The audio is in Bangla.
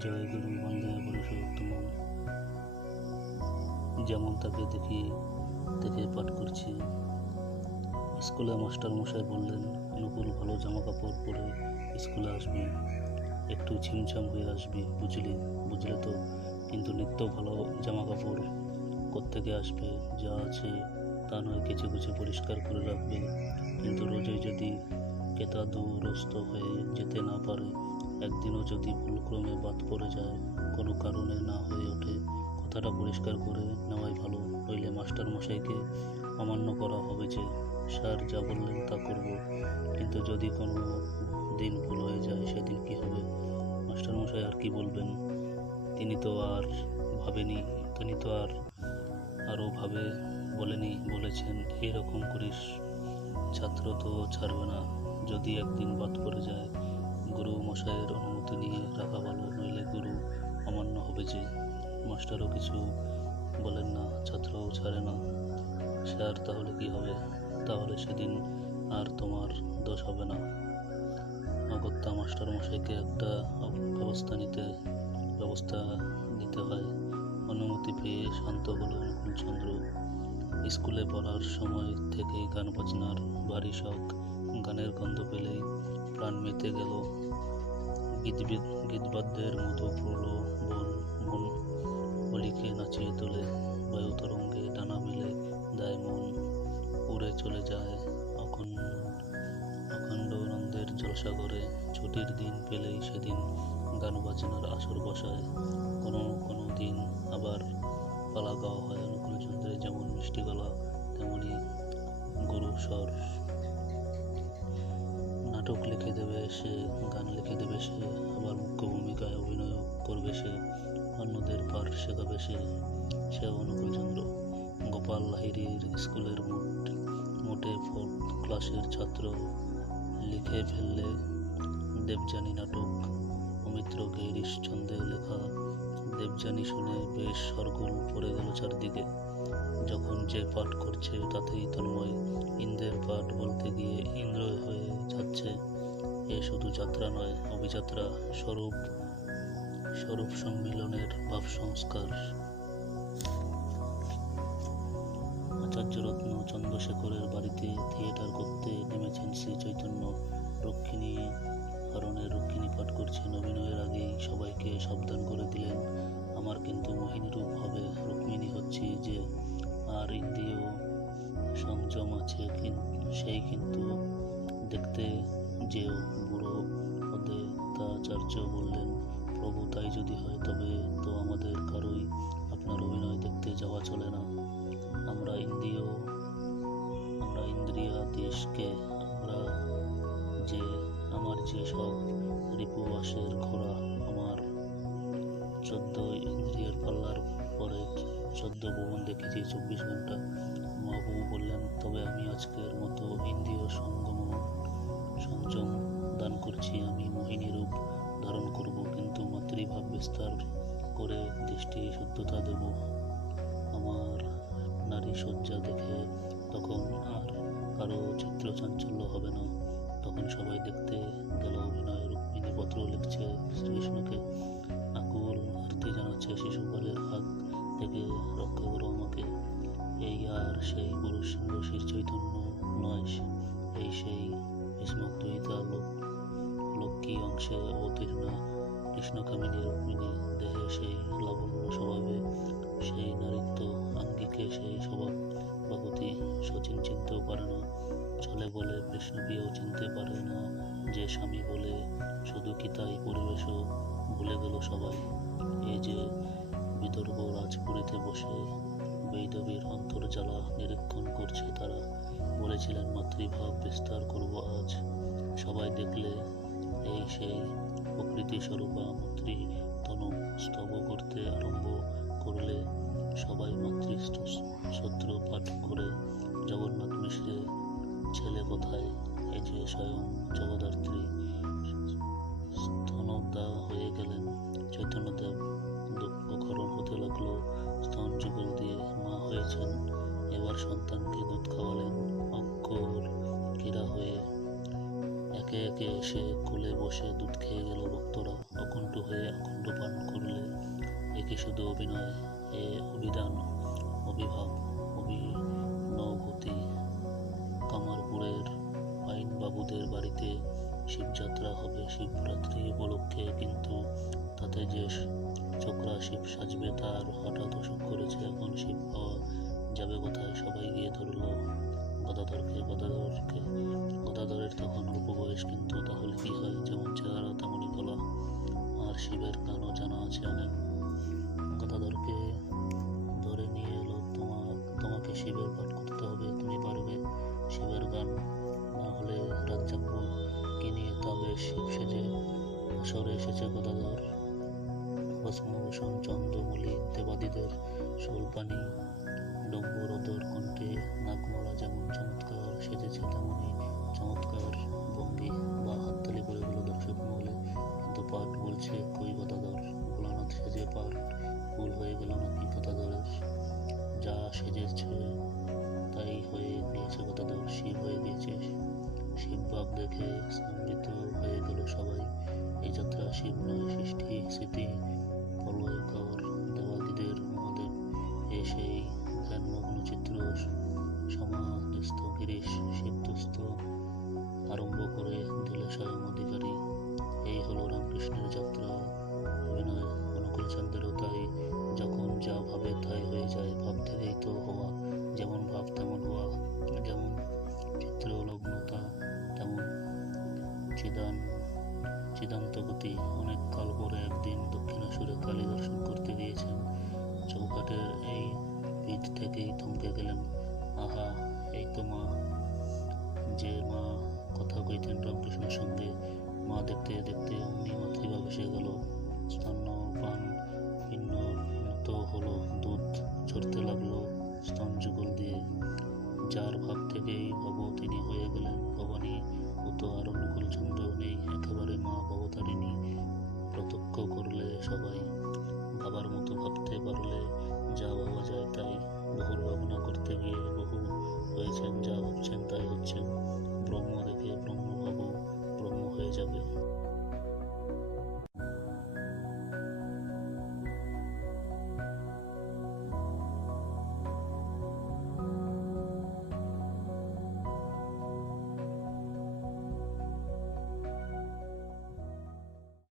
জয় গুরু বন্দে পুরুষোত্তম যেমন তাকে দেখি দেখে পাঠ করছি। স্কুলে মাস্টার মশাই বললেন অনুকূল ভালো জামা কাপড় পরে স্কুলে আসবি। একটু ছিমছাম হয়ে আসবি, বুঝলি? বুঝলে তো? কিন্তু নিত্য ভালো জামা কাপড় কোত্থেকে আসবে? যা আছে তা নয় কিছু কিছু পরিষ্কার করে রাখবে। কিন্তু রোজই যদি কেতা দূরস্থ হয়ে যেতে না পারে একদিনও যদি ভুলক্রমে বাদ পড়ে যায়, কোনো কারণে না হয়ে ওঠে, কথাটা পরিষ্কার করে নেওয়াই ভালো। নইলে মাস্টার মশাইকে অমান্য করা হবে যে, স্যার যা বললেন তা করব। কিন্তু যদি কোনো দিন ভুল হয়ে যায়, সেদিন কি হবে? মাস্টার মশাই আর কি বলবেন? তিনি তো আর ভাবেনি, তিনি তো আর আরও ভাবে বলেনি, বলেছেন, এরকম করিস, ছাত্র তো ছাড়বে না। যদি একদিন বাদ পড়ে যায় মশাইয়ের অনুমতি নিয়ে রাখা ভালো নইলে গুরু অমান্য হবে যে। মাস্টারও কিছু বলেন না, ছাত্রও ছাড়ে না। সে আর তাহলে কি হবে? তাহলে সেদিন আর তোমার দোষ হবে না। অগত্যা মাস্টার মশাইকে একটা ব্যবস্থা নিতে ব্যবস্থা নিতে হয়। অনুমতি পেয়ে শান্ত হলো অনুকূলচন্দ্র স্কুলে পড়ার সময় থেকেই গান বাজনার ভারী শখ। গানের গন্ধ পেলেই প্রাণ মেতে গেল। গীতবিদ, গীতবাদ্যের মতো পড়ল বন মন অলিকে নাচিয়ে তোলে বায়ু তরঙ্গে টানা মেলে, দেয় মন উড়ে চলে যায় অখণ্ড অখণ্ড আনন্দের জলসাগরে। ছুটির দিন পেলেই সেদিন গান বাজনার আসর বসায়। কোনো কোনো দিন আবার পালা গাওয়া হয় অনুকূলচন্দ্রের যেমন মিষ্টি গলা, তেমনি গুরু স্বর নাটক লিখে দেবে, সে গান লিখে দেবে, সে আবার মুখ্য ভূমিকায় অভিনয় করবে, সে অন্যদের পার শেখাবে, সে সে অনুকূলচন্দ্র গোপাল লাহিড়ির স্কুলের মোট, মোটে ফোর্থ ক্লাসের ছাত্র লিখে ফেললে দেবযানী নাটক। অমিত্র গৌরীশ ছন্দে লেখা, দেবযানী শুনে বেশ সরগোল পড়ে গেল চারদিকে। যখন যে পাঠ করছে, তাতেই তন্ময় ইন্দ্রের পাঠ বলতে গিয়ে যাচ্ছে এ শুধু যাত্রা নয়, অভিযাত্রা স্বরূপ স্বরূপ সম্মিলনের ভাব সংস্কার। আচার্যরত্ন চন্দ্রশেখরের বাড়িতে থিয়েটার করতে নেমেছেন শ্রী চৈতন্য। রক্ষিণী হরণের রক্ষিণী পাঠ করছেন। অভিনয়ের আগেই সবাইকে সাবধান করে দিলেন। আমার কিন্তু মোহিনী রূপ হবে। রুক্মিণী হচ্ছি যে, আর ইন্দ্রিয় সংযম আছে সেই কিন্তু দেখতে যেও, বুড়ো হতে তা আচার্য বললেন, প্রভু তাই যদি হয়, তবে তো আমাদের কারোই আপনার অভিনয় দেখতে যাওয়া চলে না। আমরা ইন্দ্রিয়, আমরা ইন্দ্রিয়া দেশকে আমরা যে, আমার যে সব রিপুবাসের ঘোড়া, আমার চোদ্দ ইন্দ্রিয়ের পাল্লার পরে চোদ্দ ভুবন দেখেছি, চব্বিশ ঘণ্টা মহাপ্রভু বললেন, তবে আমি আজকের মতো ইন্দ্রিয় সঙ্গম সংযম দান করছি, আমি মোহিনী রূপ ধারণ করব, কিন্তু মাতৃভাব বিস্তার করে দৃষ্টি সত্যতা দেব। আমার নারী শয্যা দেখে তখন আর কারও চিত্র চাঞ্চল্য হবে না। তখন সবাই দেখতে গেল অভিনয় রুক্মিণী পত্র লিখছে, শ্রীকৃষ্ণকে আকুল আরতি জানাচ্ছে, শিশুপালের হাত থেকে রক্ষা করো আমাকে। এই আর সেই সিংহ শ্রী চৈতন্য নয় এই সেই ভীষ্মদ্বৈতা লোক লক্ষ্মী অংশে অবতীর্ণা কৃষ্ণকামিনী রুক্মিণী দেহে সেই লাবণ্য স্বভাবে, সেই নারীত্ব আঙ্গিকে সেই স্বভাব। ভগবতী সচিন চিনতেও পারে না, চলে বলে বিষ্ণুপ্রিয়ও চিনতে পারে না। যে স্বামী বলে শুধু কি তাই পরিবেশও ভুলে গেল সবাই। এই যে বিদর্ভ রাজপুরীতে বসে বৈদবীর অন্তর্জ্বালা নিরীক্ষণ করছে তারা। বলেছিলেন মাতৃভাব বিস্তার করব আজ। সবাই দেখলে এই সেই প্রকৃতি স্বরূপা মাতৃ তনু স্তব করতে আরম্ভ করলে সবাই মাতৃ সূত্র পাঠ করে, জগন্নাথ মিশ্রে ছেলে কোথায়? এই যে স্বয়ং জগদ্ধাত্রী স্তনদা হয়ে গেলেন। চৈতন্যদেব দুঃখকরণ হতে লাগল। স্তন যুগল দিয়ে মা হয়েছেন। এবার সন্তানকে দুধ খাওয়ালেন অক্ষর কীরা হয়ে একে একে এসে কোলে বসে দুধ খেয়ে গেল ভক্তরা। অকণ্ঠ হয়ে অখণ্ড পান করলে একে শুধু অভিনয়, এ অভিধান, অভিভাব অভিনভূতি কামারপুরের আইনবাবুদের বাড়িতে শিবযাত্রা হবে শিবরাত্রি উপলক্ষে, কিন্তু তাতে যে চোখরা শিব সাজবে তার। হঠাৎ অসুখ করেছে এখন শিব। পাওয়া যাবে কোথায়? সবাই গিয়ে ধরলো গদাধরকে। গদাধরকে গদাধরের তখন অল্প বয়স, কিন্তু তাহলে কি হয়? যেমন চেহারা, তেমনই গলা। আর শিবের গানও জানা আছে অনেক। গদাধরকে ধরে নিয়ে এলো তোমার তোমাকে শিবের পাঠ করতে হবে, তুমি পারবে শিবের গান। না হলে রাত জাগবো কি নিয়ে তবে শিব সেজে আসরে এসেছে গদাধর। ভস্মভূষণ চন্দ্রমলি দেবাদিদের শোলপানি ডম্বরদর কণ্ঠে নাগমালা যেমন চমৎকার সেজেছে তেমনই চমৎকার ভঙ্গি বা হাততালি করে গেল দর্শক মহলে কিন্তু পাঠ বলছে, কই গদাধর, ভোলানাথ সেজে পাঠ ভুল হয়ে গেল নাকি গদাধরের? যা সেজেছে তাই হয়ে গিয়েছে গদাধর, শিব হয়ে গিয়েছে শিব ভাব দেখে স্তম্ভিত হয়ে গেল সবাই। এই যাত্রা শিব নয়, সৃষ্টি, স্মৃতি প্রলয়কর দেবাদিদের মহাদেব এ সেই চিত্র সমাধিস্থ গিরিশ শিবদুস্থ আরম্ভ করে দিল স্বয়ং অধিকারী এই হলো রামকৃষ্ণের যাত্রা। অভিনয় অনুকূল চন্দ্রেরও তাই যখন যা ভাবে তাই হয়ে যায়। ভাব থেকেই তো হওয়া। যেমন ভাব, তেমন হওয়া। যেমন চিত্র, লগ্নতা, তেমন চিদান চিদান্ত গতি অনেক কাল পরে একদিন দক্ষিণেশ্বরে কালী দর্শন করতে গিয়েছেন চৌকাটের এই ভিত থেকেই থমকে গেলেন। আহা, এই তো মা। যে মা কথা কইতেন রামকৃষ্ণের সঙ্গে, মা দেখতে দেখতে অমনি মাতৃভাব এসে গেল। স্তন্য পান, ভিন্ন মতো হলো, দুধ ঝরতে লাগল স্তন যুগল দিয়ে। যার ভাব থেকেই ভব তিনি হয়ে গেলেন। ভবানী ও তো আর অনুকূল চন্দ্র নেই, একেবারে মা ভবতারিণী। প্রত্যক্ষ করলে সবাই পারলে যা ভাবা যায় তাই বহুর ভাবনা করতে গিয়ে বহু হয়েছেন, যা ভাবছেন তাই হচ্ছেন। ব্রহ্ম দেখে ব্রহ্ম ভাব ব্রহ্ম হয়ে যাবে।